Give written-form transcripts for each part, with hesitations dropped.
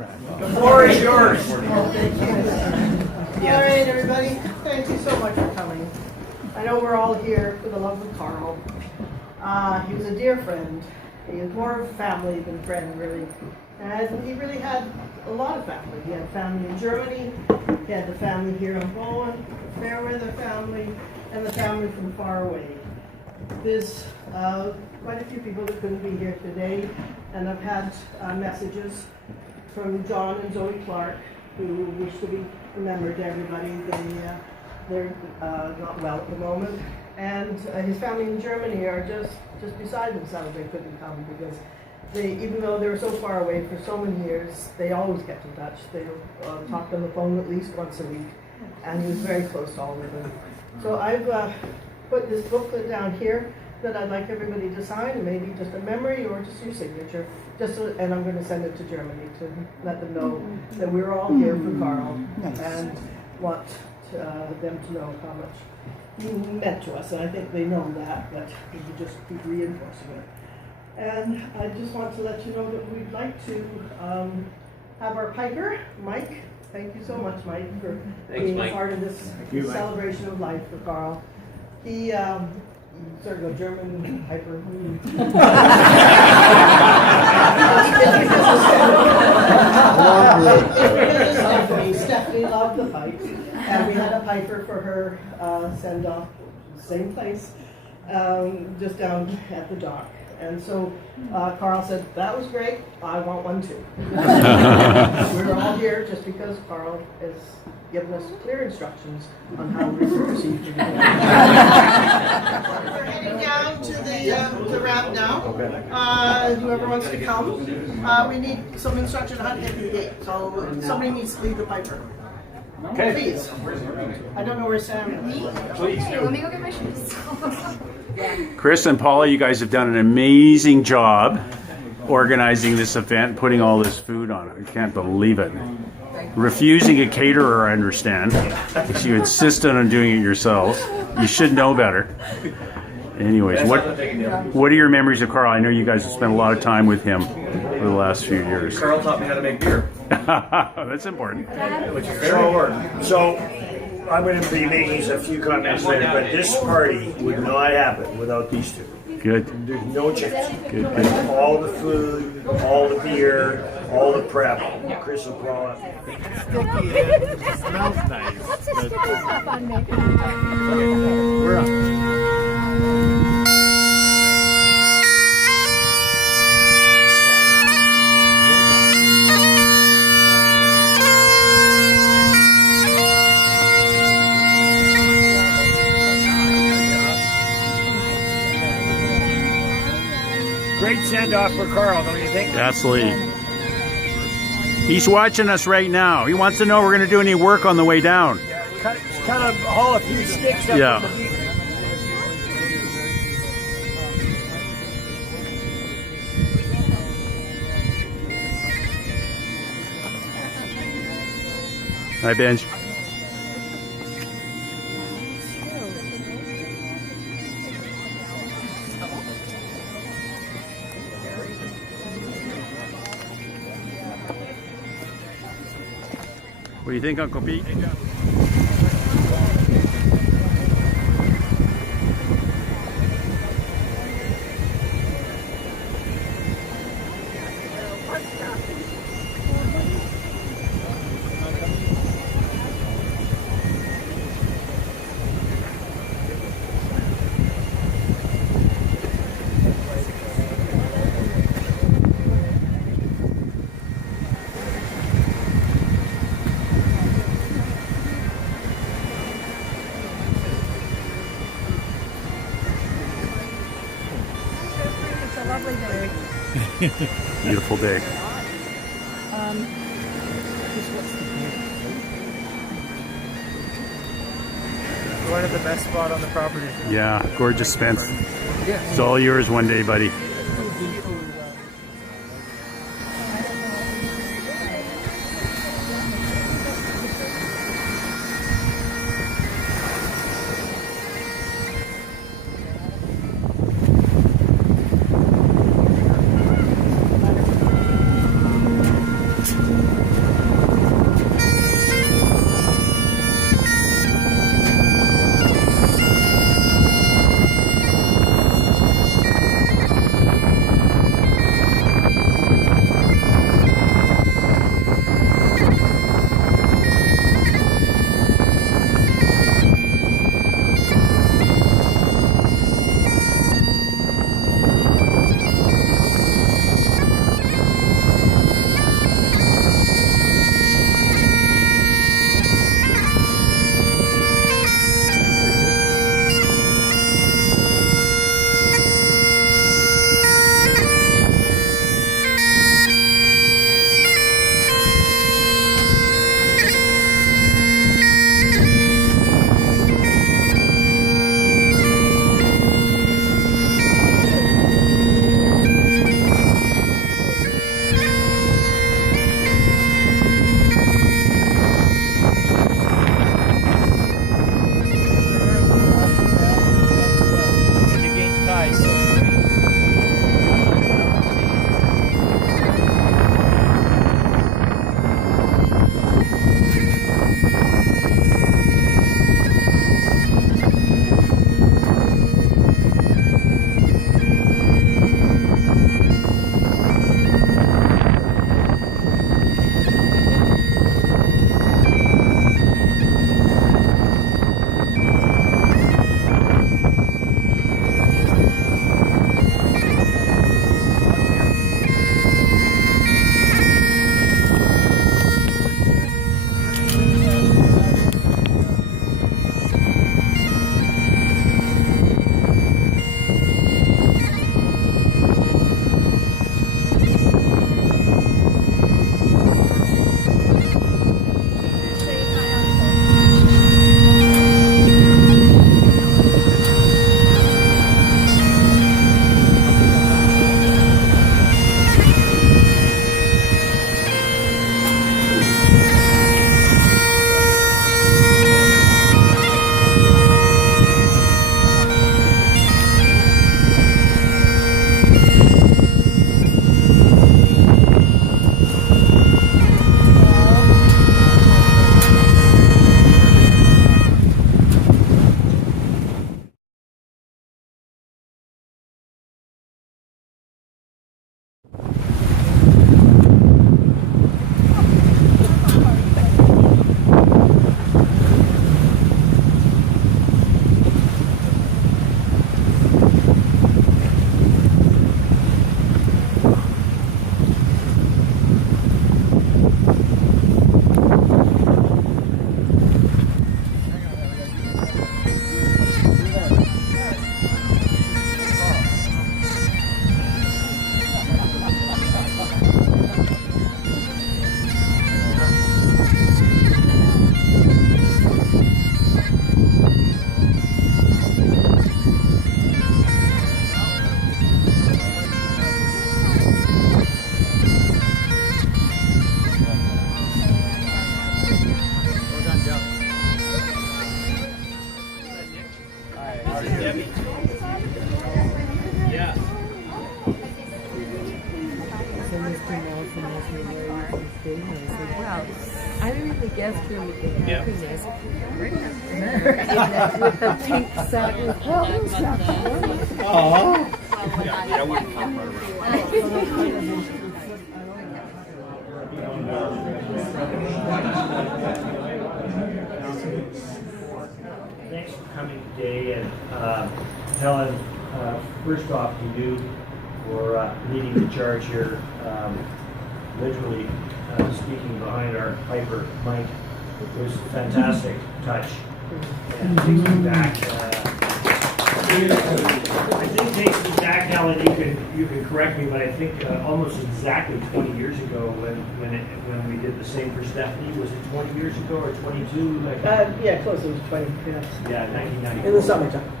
The floor is yours. All right, everybody. Thank you so much for coming. I know we're all here for the love of Karl. He was a dear friend. He was more family than friend, really. And he really had a lot of family. He had family in Germany. He had the family here in Poland, the Fairweather family, and the family from far away. There's quite a few people that couldn't be here today, and I've had messages from John and Zoe Clark, who wish to be remembered to everybody. They're not well at the moment. And his family in Germany are just beside themselves. They couldn't come because even though they were so far away for so many years, they always kept in touch. They talked on the phone at least once a week, and he was very close to all of them. So I've put this booklet down here that I'd like everybody to sign, and maybe just a memory or just your signature. And I'm going to send it to Germany to let them know that we're all here for Karl and want them to know how much he meant to us. And I think they know that, but we could just keep reinforcing it. And I just want to let you know that we'd like to have our piper, Mike. Thank you so much, Mike, for being a part of this celebration of life for Karl. He sort of a German piper. Stephanie loved the pipes, and we had a piper for her send-off, same place, just down at the dock. And so Karl said, that was great, I want one too. We're all here just because Karl has given us clear instructions on how we proceed. We're heading down to the ramp now. Whoever wants to come. We need some instruction on how to get to the gate. So somebody needs to lead the piper. Okay. Please. I don't know where Sam is. Please. Hey, let me go get my shoes. Chris and Paula, you guys have done an amazing job organizing this event, putting all this food on it. I can't believe it. Refusing a caterer, I understand. If you insisted on doing it yourselves, you should know better. Anyways, what are your memories of Karl? I know you guys have spent a lot of time with him for the last few years. Karl taught me how to make beer. That's important. Which is very important. So I'm going to be making a few comments later, but this party would not happen without these two. Good. There's no chance. Good. All the food, all the beer, all the prep. Chris and Paula. It smells nice. We're up. Great send-off for Karl, don't you think? Absolutely. He's watching us right now. He wants to know if we're going to do any work on the way down. Yeah, kind of haul a few sticks up Yeah. from the beach. Hi, Benj. What do you think, Uncle Pete? Beautiful day. One of the best spot on the property. Yeah, gorgeous fence. It's all yours one day, buddy. Wow. I really guessed you would be happiness. With the pink satin clothes. I wouldn't come right around. Thanks for coming today, and Helen, first off, to you for leading the charge here, literally speaking behind our Piper mic. It was a fantastic touch, and takes me back. I think takes me back, Helen. You can correct me, but I think almost exactly 20 years ago when we did the same for Stephanie. Was it 20 years ago or 22? Yeah, close to 20. Yes. Yeah, 1994. In the summertime.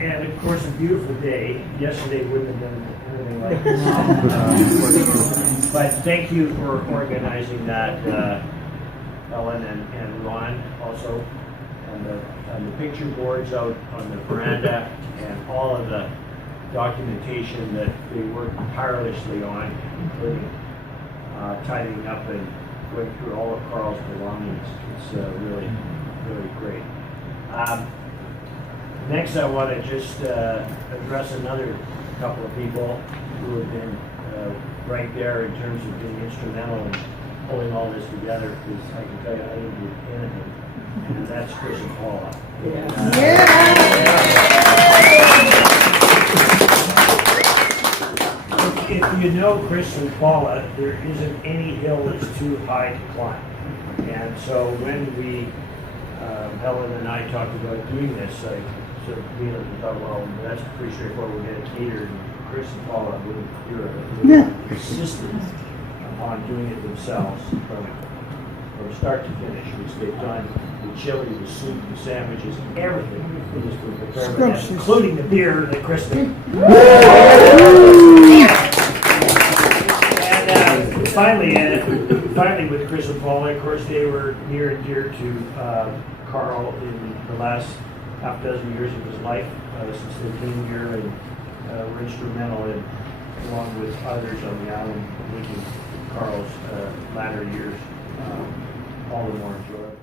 And of course, a beautiful day. Yesterday wouldn't have been anything like this. But thank you for organizing that, Ellen and Ron also, and the picture boards out on the veranda, and all of the documentation that they worked tirelessly on, including tidying up and going through all of Karl's belongings. It's really, really great. Next, I want to just address another couple of people who have been right there in terms of being instrumental in pulling all this together, because I can tell you I didn't do anything, and that's Chris and Paula. If you know Chris and Paula, there isn't any hill that's too high to climb. And so when Helen and I talked about doing this, I sort of immediately thought, well, that's pretty straightforward. We'll get it catered. And Chris and Paula wouldn't hear it. They insisted on doing it themselves from start to finish, which they've done. The chili, the soup, the sandwiches, everything for this group, including the beer that Chris made. And finally, with Chris and Paula, of course, they were near and dear to Karl in the last half dozen years of his life since they came here, and were instrumental in, along with others on the island, making Karl's latter years all the more enjoyable.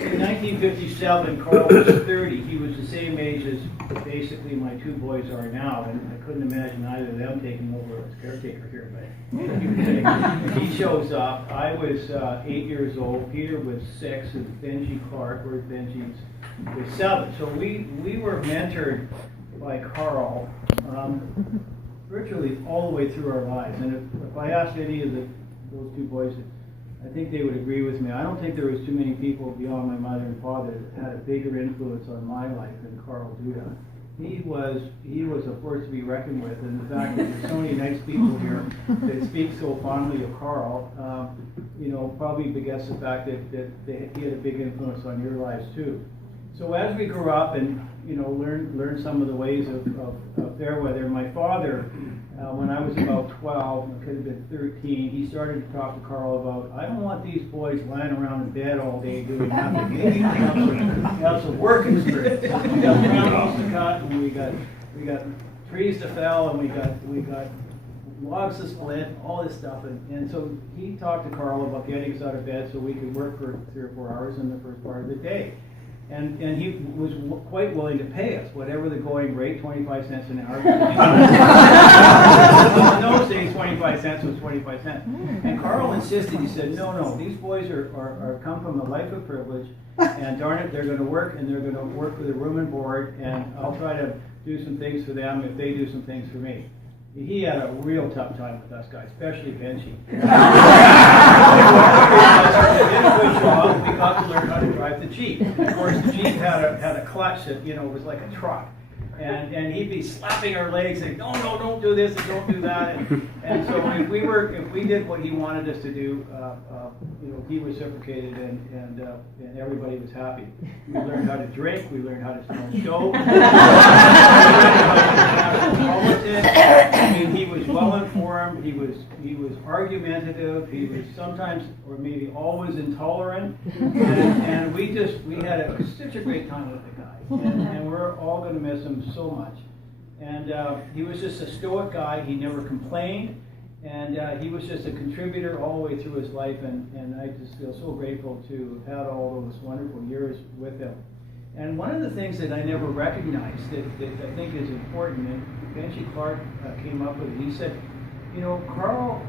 In 1957, Karl was 30. He was the same age as basically my two boys are now, and I couldn't imagine either of them taking over as caretaker here, but he shows up. I was 8 years old, Peter was 6, and Benji Clark, where's Benji, was 7. So we were mentored by Karl virtually all the way through our lives. And if I asked any of those two boys, I think they would agree with me. I don't think there was too many people beyond my mother and father that had a bigger influence on my life than Karl Duda. He was a force to be reckoned with, and the fact that there's so many nice people here that speak so fondly of Karl, probably begets the fact that he had a big influence on your lives too. So as we grew up and learned some of the ways of Fairweather, my father, when I was about 12, I could have been 13, he started to talk to Karl about, I don't want these boys lying around in bed all day doing nothing. Maybe we have some work experience. We got brambles to cut, and we got trees to fell, and we got logs to split, all this stuff. And so he talked to Karl about getting us out of bed so we could work for 3 or 4 hours in the first part of the day. And he was quite willing to pay us, whatever the going rate, 25 cents an hour. In those days, 25 cents was 25 cents. And Karl insisted, he said, no, these boys are come from a life of privilege, and darn it, they're going to work, and they're going to work with a room and board, and I'll try to do some things for them if they do some things for me. He had a real tough time with us guys, especially Benji. We did a good job. We got to learn how to drive the Jeep. Of course, the Jeep had a clutch that was like a truck, and he'd be slapping our legs saying, "No, don't do this and don't do that." And so if we did what he wanted us to do, he reciprocated, and everybody was happy. We learned how to drink. We learned how to smoke dope. I mean, he was well informed. He was argumentative. He was sometimes, or maybe always, intolerant. And we had such a great time with the guy. And we're all going to miss him so much. And he was just a stoic guy. He never complained. And he was just a contributor all the way through his life. And I just feel so grateful to have had all those wonderful years with him. And one of the things that I never recognized that I think is important, and Benji Clark came up with it, he said, Karl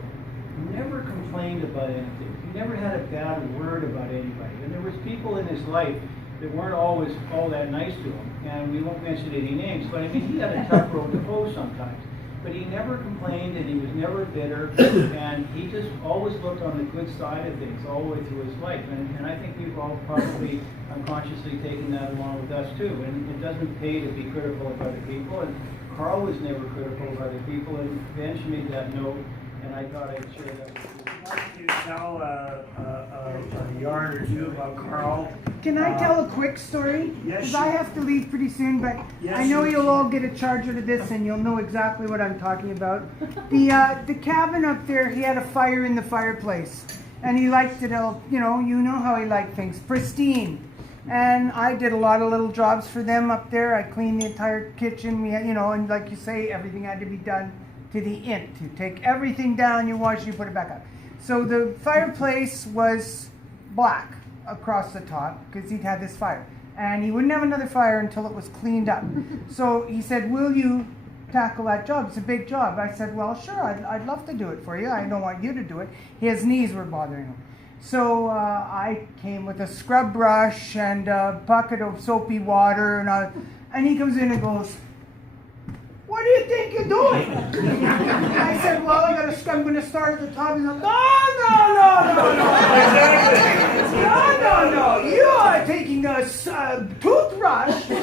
never complained about anything. He never had a bad word about anybody. And there was people in his life that weren't always all that nice to him. And we won't mention any names, but I mean, he had a tough road to hoe sometimes. But he never complained, and he was never bitter, and he just always looked on the good side of things all the way through his life. And I think we've all probably unconsciously taken that along with us too. And it doesn't pay to be critical of other people, and Karl was never critical of other people, and Benj made that note, and I thought I'd share that with you. Why don't you tell a yarn or two about Karl? Can I tell a quick story? Yes. Because I have to leave pretty soon, but Yes, I know you you'll all get a charge out of this, and you'll know exactly what I'm talking about. The cabin up there, he had a fire in the fireplace, and he liked it all. You know how he liked things pristine. And I did a lot of little jobs for them up there. I cleaned the entire kitchen. We had, and like you say, everything had to be done to the nth. You take everything down, you wash, you put it back up. So the fireplace was black across the top because he'd had this fire. And he wouldn't have another fire until it was cleaned up. So he said, will you tackle that job? It's a big job. I said, well, sure, I'd love to do it for you. I don't want you to do it. His knees were bothering him. So I came with a scrub brush and a bucket of soapy water, and he comes in and goes, what do you think you're doing? I said, well, I'm going to start at the top. He's like, no. No. You are taking a toothbrush. You're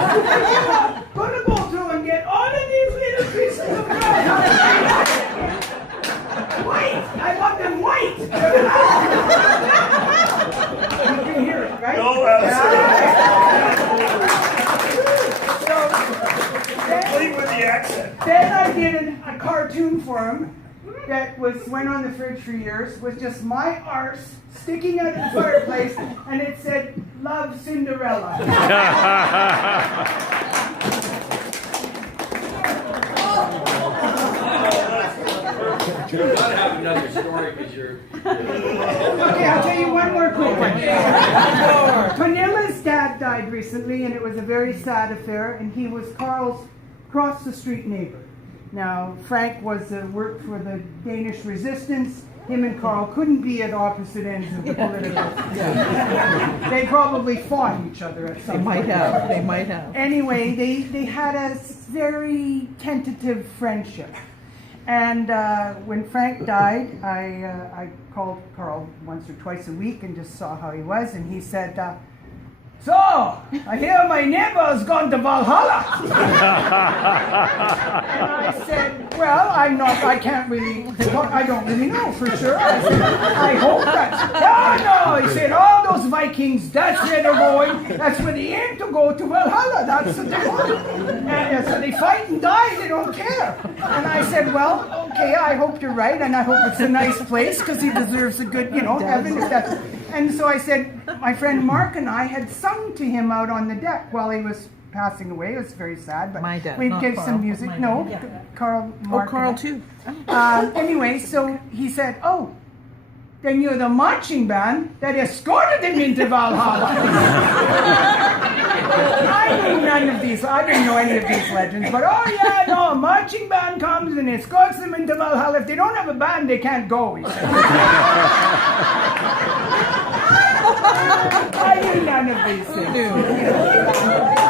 going to go through and get all of these little pieces of glass. White. I want them white. You can hear it, right? No, Complete with the accent. Then I did a cartoon for him that went on the fridge for years, with just my arse sticking out of the fireplace, and it said, "Love Cinderella." You gotta have another story because you're. Okay, I'll tell you one more quick one. Panilla's dad died recently, and it was a very sad affair, and he was Karl's cross the street neighbor. Now, Frank worked for the Danish resistance. Him and Karl couldn't be at opposite ends of the political. They probably fought each other at some point. They might have. Anyway, they had a very tentative friendship. And when Frank died, I called Karl once or twice a week and just saw how he was. And he said, so, I hear my neighbor's gone to Valhalla. And I said, well, I don't really know for sure. I said, I hope that. No, he said, all those Vikings, that's where they're going. That's where they aim to go, to Valhalla. That's what they want. And so they fight and die, they don't care. And I said, well, okay, I hope you're right, and I hope it's a nice place, because he deserves a good, heaven. If that's. And so I said, my friend Mark and I had sung to him out on the deck while he was passing away. It was very sad, but My dad, we'd not give Karl. some music. No, Karl, Mark. Karl and I. too. Anyway, so he said, oh, then you're the marching band that escorted him into Valhalla. I knew none of these. I didn't know any of these legends. But a marching band comes and escorts them into Valhalla. If they don't have a band, they can't go, he said. I knew none of these things.